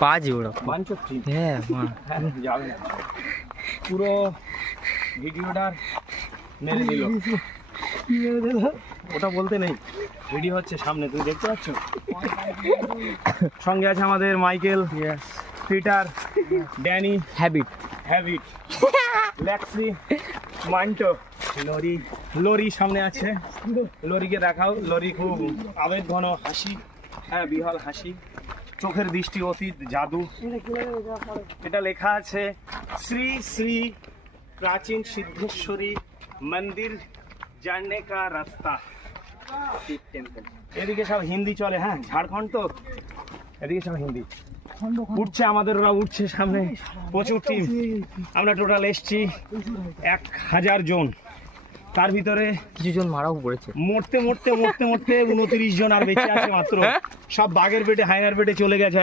পাজি ওরা হ্যাঁ যাবে না, পুরো ভিডিওটার মেরে দিল। ওটা বলতে নেই, ভিডিও হচ্ছে সামনে, তুমি দেখতে পাচ্ছ। সঙ্গে আছে আমাদের Michael, Peter, Danny, habit, লেক্সি, Manto, lorry সামনে আছে। লরিকে দেখাও। লরি খুব আবেগ ঘন হাসি, হ্যাঁ বিহল হাসি, চোখের দৃষ্টি অতীত জাদু। এটা লেখা আছে শ্রী শ্রী প্রাচীন সিদ্ধেশ্বরী মন্দির জাননে কা রাস্তা। এদিকে সব হিন্দি চলে, হ্যাঁ ঝাড়খণ্ড তো, এদিকে সব হিন্দি উঠছে। আমাদের ওরা উঠছে সামনে, প্রচুর টিম। আমরা টোটাল এসছি 1000 জন, তার ভিতরে কিছু জন মারাও পড়েছে। মরতে 29 জন আর বেঁচে আছে মাত্র। সব বাঘের পেটে, হায়নার পেটে চলে গেছে।